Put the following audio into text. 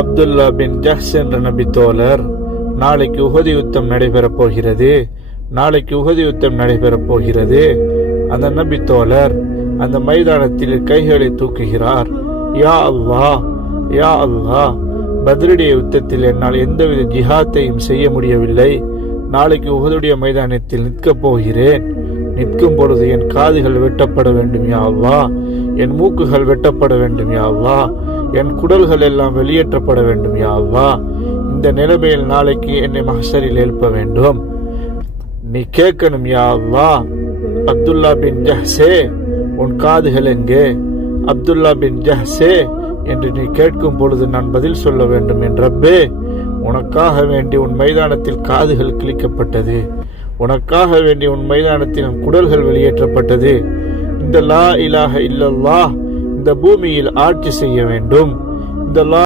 அப்துல்லா பின் ஜஹ்ஸ் என்ற நபி தோழர், நாளைக்கு உஹது யுத்தம் நடைபெறப் போகிறது. அந்த நபி தோழர் அந்த மைதானத்தில் கைகளை தூக்குகிறார். யா அல்லாஹ், யா அல்லாஹ், பத்ருடைய யுத்தத்தில் என்னால் எந்தவித ஜிஹாத்தையும் செய்ய முடியவில்லை. நாளைக்கு உஹதுடைய மைதானத்தில் நிற்கப் போகிறேன். நிற்கும் பொழுது என் காதுகள் வெட்டப்பட வேண்டும் யா அல்லாஹ், என் மூக்குகள் வெட்டப்பட வேண்டும் யா அல்லாஹ், என் குடல்கள் எல்லாம் வெளியேற்றப்பட வேண்டும் யா அல்லாஹ். இந்த நிலைமையில் நாளைக்கு என்னை மஹ்ஷரில் எழுப்ப வேண்டும். நீ கேட்கணும் யா அல்லாஹ், அப்துல்லா பின் ஜஹ்ஸே உன் காதுகள் எங்கே? அப்துல்லா பின் ஜஹ்ஸே என்று நீ கேட்கும் பொழுது நான் பதில் சொல்ல வேண்டும். என் ரப்பே, உனக்காக வேண்டி உன் மைதானத்தில் காதுகள் கிழிக்கப்பட்டது, உனக்காக வேண்டி உன் மைதானத்தில் குடல்கள் வெளியேற்றப்பட்டது. இந்த லா இலாஹ இல்லல்லாஹ் இந்த பூமியில் ஆட்சி செய்ய வேண்டும். இந்த லா